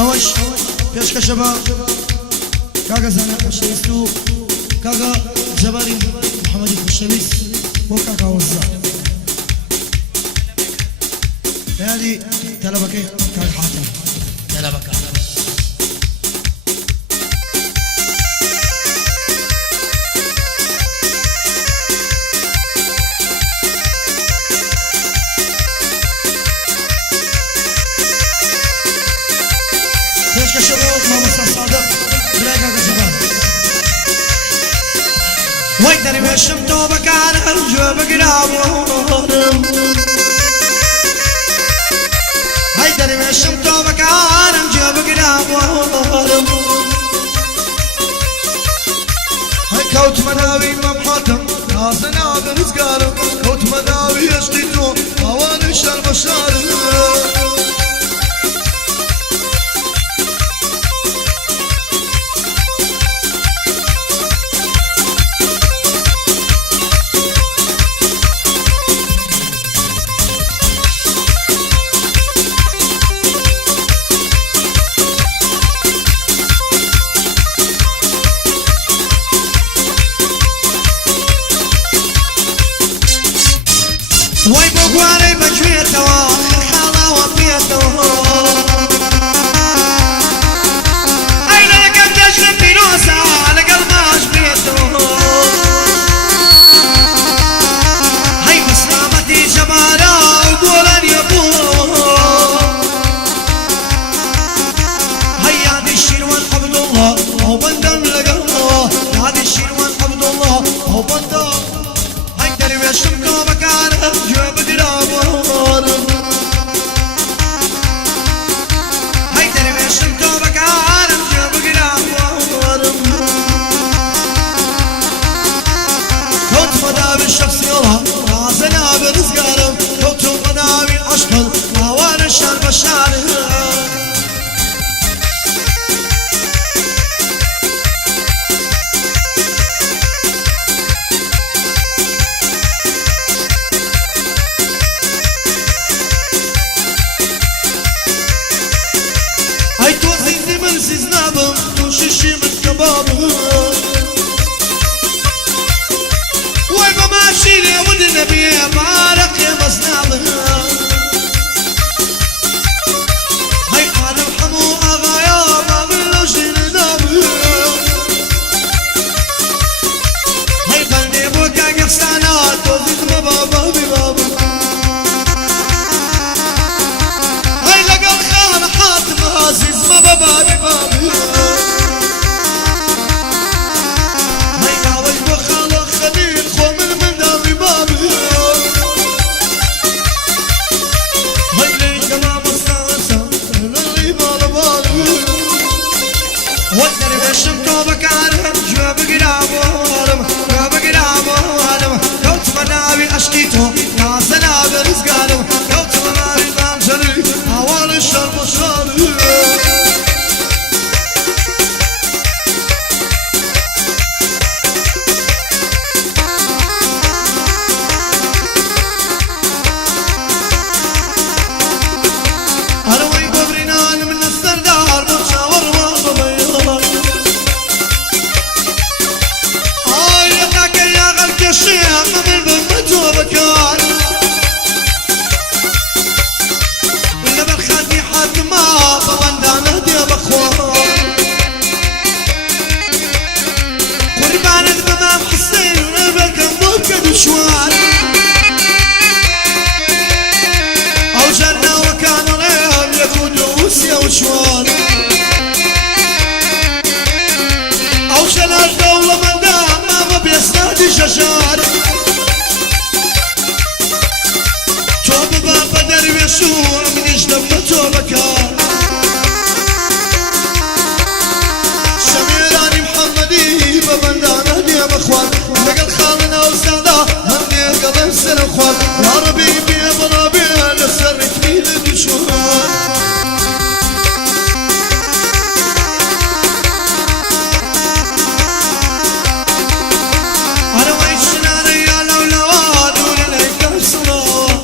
اوش پیش کشبا کاغا زانا اشتو کاغا جباري محمد الخشبيس وكاغا وزا هذه تلبك كاغا حاتم تلبك پیش کشبا محمد صادق برايكا كشبا ويدري مشم توبك على جوابك العبورم ويدري مشم توبك على جوابك العبورم هاي كوت مناوي مبحاتم نازنا برزقارم كوت مناوي اشتيتو اوان شرب شارم واي بوغواري بجويتو خالا وبيتو اين لقد تجرب بنوسا لقلب عجبيتو هاي مسلامتي جمالا وقولا يبو هاي هادي الشيروان عبد الله او بندم لقلبه هادي الشيروان عبد الله او بندم هاي دري وشمكو مكانه جواب العبورم هاي دري وشمكو مكانه جواب العبورم كنت مداوي الشخص يلا رازنا برزقارم كنت مداوي عشقا اوان الشرب الشارم هاي توزي زمن زنابم وششي من كبابم واي بماشي لي ود النبي بارك يا مصنابم هاي عالم حمو اغايا ما بلوش النابم هاي قلبي بوكا قفصانا توزي زما بابا ببابا هاي لقى الخان حاتم عزيز ما بابا ببابا هاي ناوي بخالق خليل خو من دامي بابا هاي ليك ما مستانسة اللي بالبالي ودري بشم توبك عنهم جوابك العبورم جوابك العبورم كوت مناوي اشكيتو نازنا برزقارم كوت مناوي بانجري اوان الشرب الشاري انا وي قبرنا من السردار بتشاور ما بيض يا ذاك يا غلك الشيخ من بمته بكار ولا بالخدي حد ما بوندان هدي بخوان قربان الامام حسين بالكم ممكن شوان او جنة وكان ريم يكون روسيا وشوان او شلال دولة من دام ما بيسنادي شجار توب بابا درويشون من يجدب توبكار شميراني محمدي ببندان هدي بخوان لقل خالنا وسادا همني قلب سر اخوان يا ربي بي برابي لسر كميل دشوان انا ويشنا ريال اولوان ولا لك الصلاة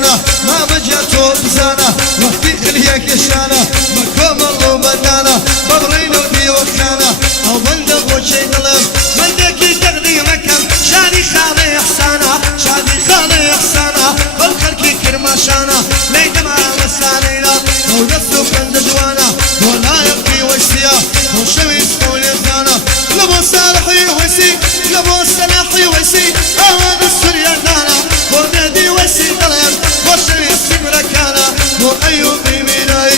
شانه ما بجاتو بزانه وقتی خلیک شانه مکم الله بدانه ببرین و دیوخانه او بنده بوچه دلم بنده کی تقدیمکم شادی خاله احسانه شادی خاله احسانه بالخلکی کرماشانه لیدم مسانینا او دستو بند جوانه ولا يبقي وشيا وشوي سكول يزانا لبو صالحي وسي لبو صلاحي وسي هذا السوريا دانا ونادي وسي طلب وشوي سكركانا وأيوبي ميناي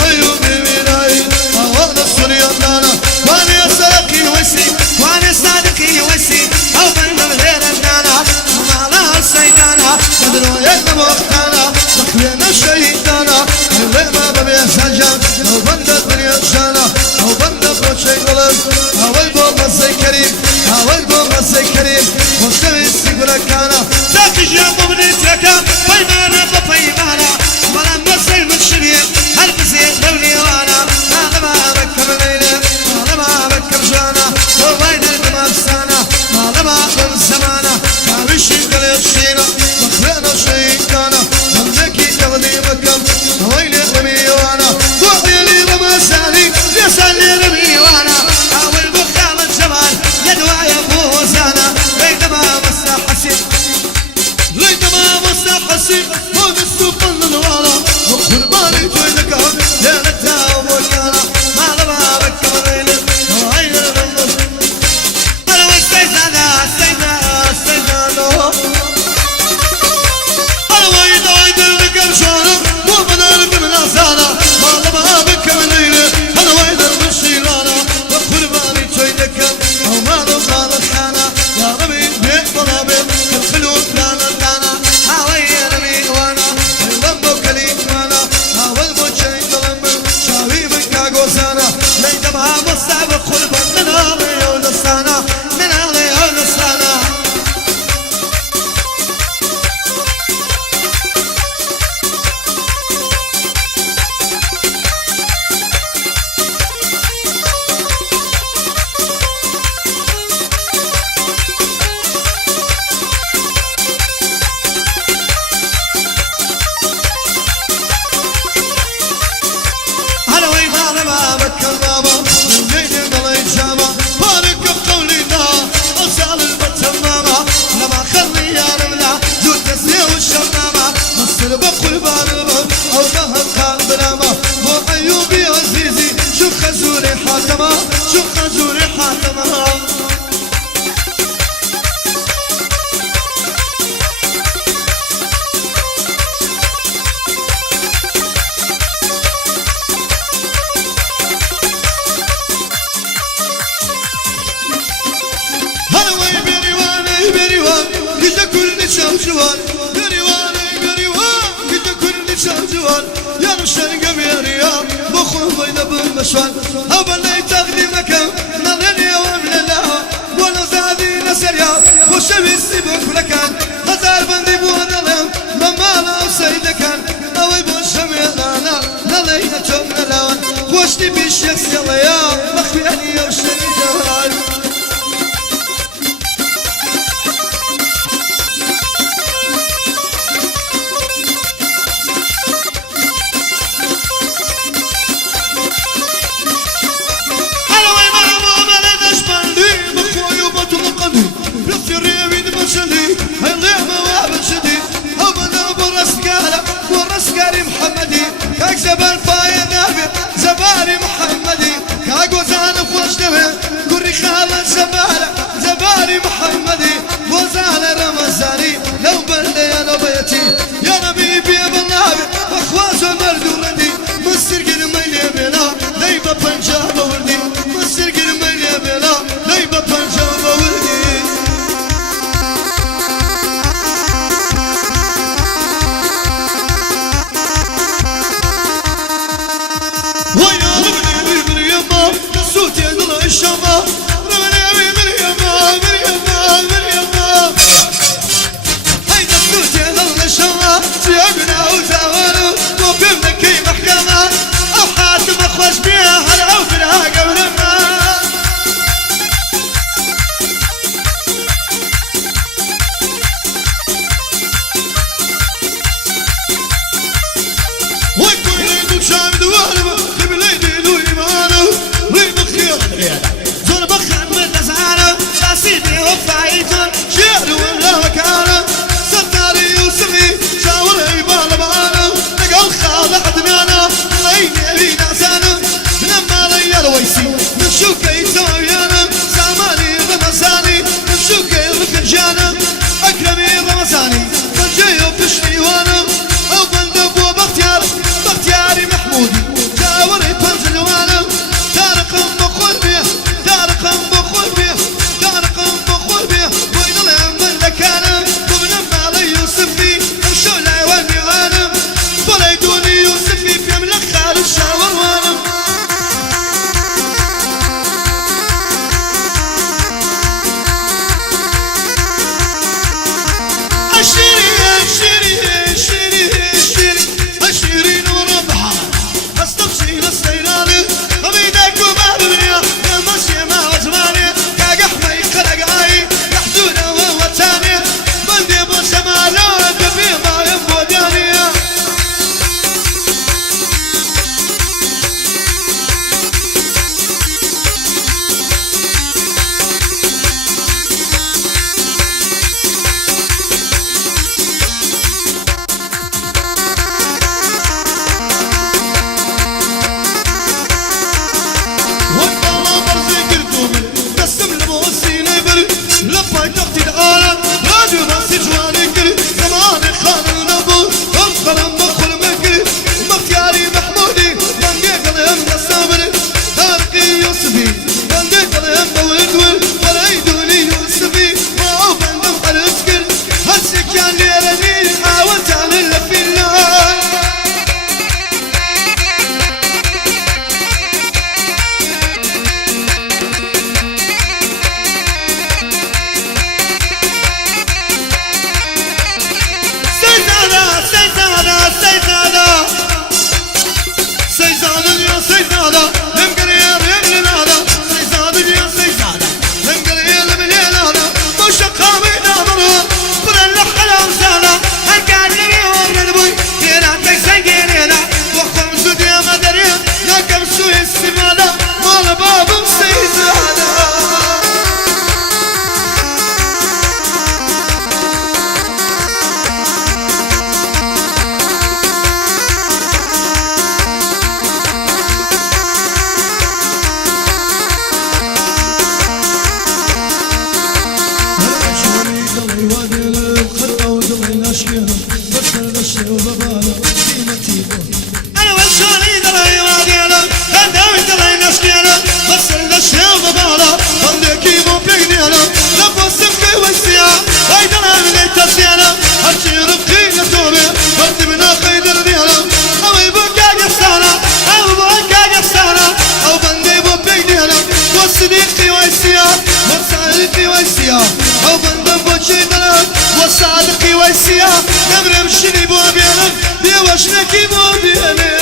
وأيوبي ميناي هذا السوريا دانا وانا صدقي وسي وانا صادقي وسي او بين غير النانا وما لها السيدانا بدلو يدنا وقتانا تخلينا الشهيدانا اللي ما ببيع سجن او بند الدنيا شانا او بند بوشي قلب او البوم الزي كريم او البوم الزي كريم مستوي سيقولكانا ساكي جاب بنيتركا بيمانا ببيمانا ولا مزي المنشبية هالبزي دولي وانا هذا ما بكم ليلة هذا ما بكم جانا ووين الدماغ سانا هذا ما بكم زمانا كاوش يقلي الشينا مخلقنا شيكانا مملكي تقديمكم وين الرمي وانا وعيلي رمساني يسالي رمي وانا اول بخام الجمال يدوايا بوزانا ليتما مسا حسين ليتما مسا حسين هون السوق النوالا وقرباني تويدكم يا لتا ومكانا ما لما بكم ليلة وعين الرمز انا والسيدانا السيدانا انا ويد الرقم شانا مو بدارك من أزانا ما لما بكم ليلة انا ويد المشيرانا وقرباني تويدكم او ما لما الخانا يا ربي بيت ضلابي الخلود لانا لانا هاوي رمي وانا اللمبو كليك وانا هاوي الموجين ظلم شاوي من كاغوزانا ليتما مصعب قربا من هذي ونصانا من هذي ونصانا هلا وين ما بكر بابا من بين ضلي جامع بارك بقولي لا أوصل البتمامة لما خلي يا رملا جود تسليه والشمامة مصر بقول باربا أو ظهر قلب راما مو أيوبي عزيزي شو خزوري حاتمة شو خزوري حاتمة كده كل شام جوان بريوان كده كل شام جوان يا مشان قبل رياض بخو بين بالمشوان أبلي تقديمك نظري ومن الله ولا زادي نسريا وشبي سيبك لكان هزار بندي بوانلم لما لا سيدكان أوي بوشمي لانا نلينا تومنا لان خوشتي بيشيخ يلا يا مخبياني يا وشمي جوان زبان بايا نابي زباني محمدي كاغوزان خوشتوي كوري خالد زباني محمدي وزان رمزاني لو بلدي يا بيتي يا نبي بيا بالنابي اخواز مرد وردي مصر قد ميلي بلا ليبا بنجاب وردي مصر قد ميلي بلا ليبا بنجاب وردي سيزادا سيزادا سيزادا يا سيزادا لم قريب لنادا سيزادا يا سيزادا لم قريب لنادا وشقا من نظرها برا اللحلة وسادا هالقاعد لي ورنبوي هنا تكسنجينا وقم سود يا مدريا نقم سوي السمادا مال باب سيزادا أو بندم بوشي دلال وصادقي ويسيا نبرم شني بو بيانا بيوشنكي بو بيانا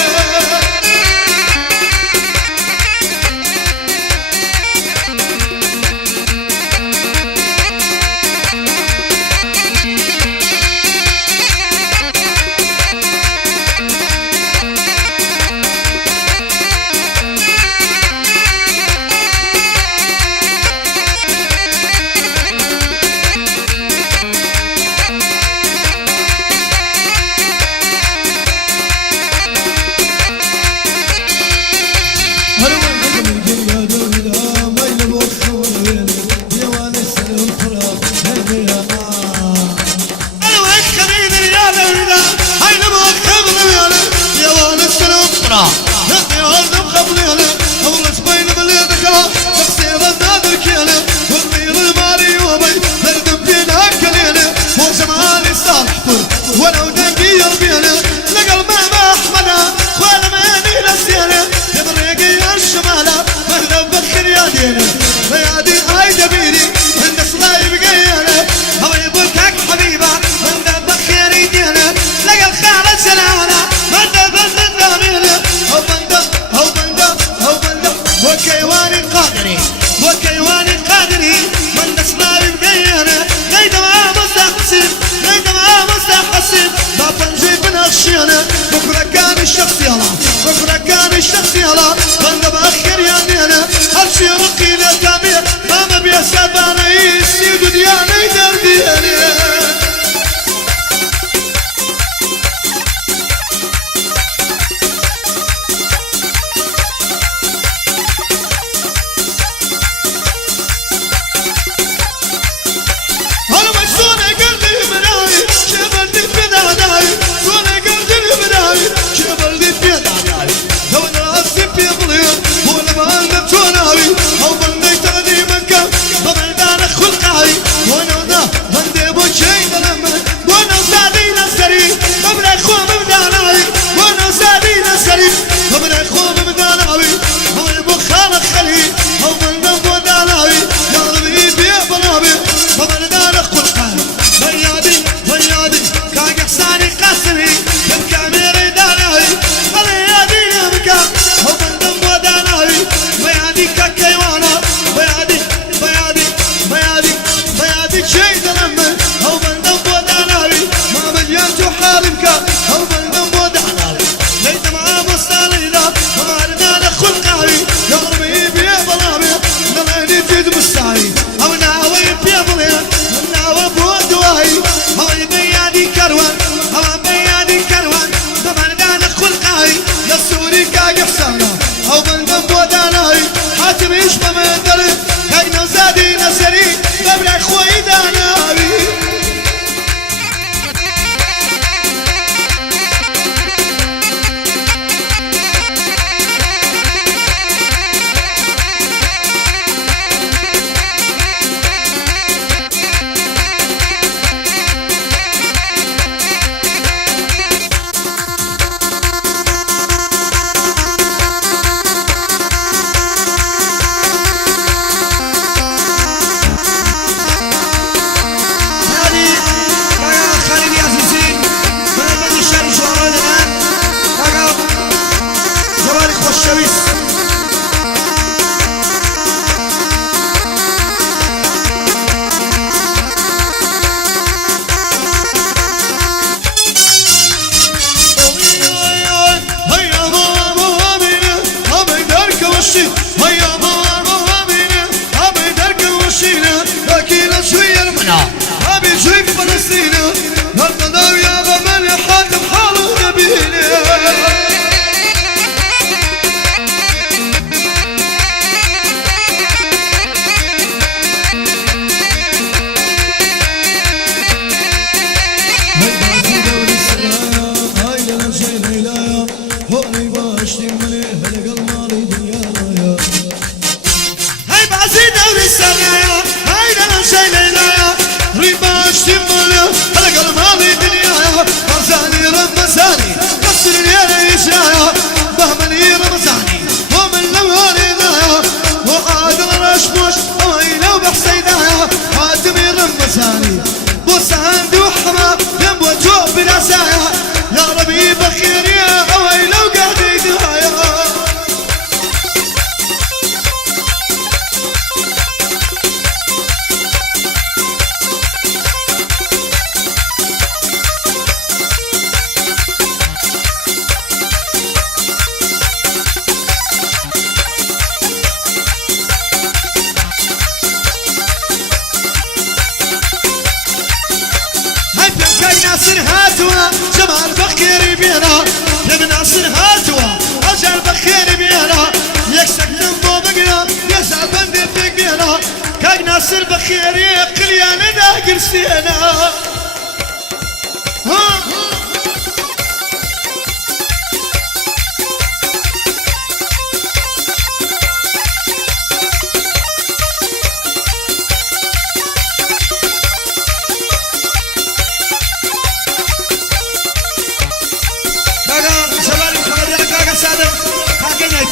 بنا جمال بخير بينا يا بناصر هاتوا أجل بخير بينا يكسك نمو بقنا يسعى بندي فيك بينا كاك ناصر بخير يقليانا داقر سينا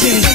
Kiri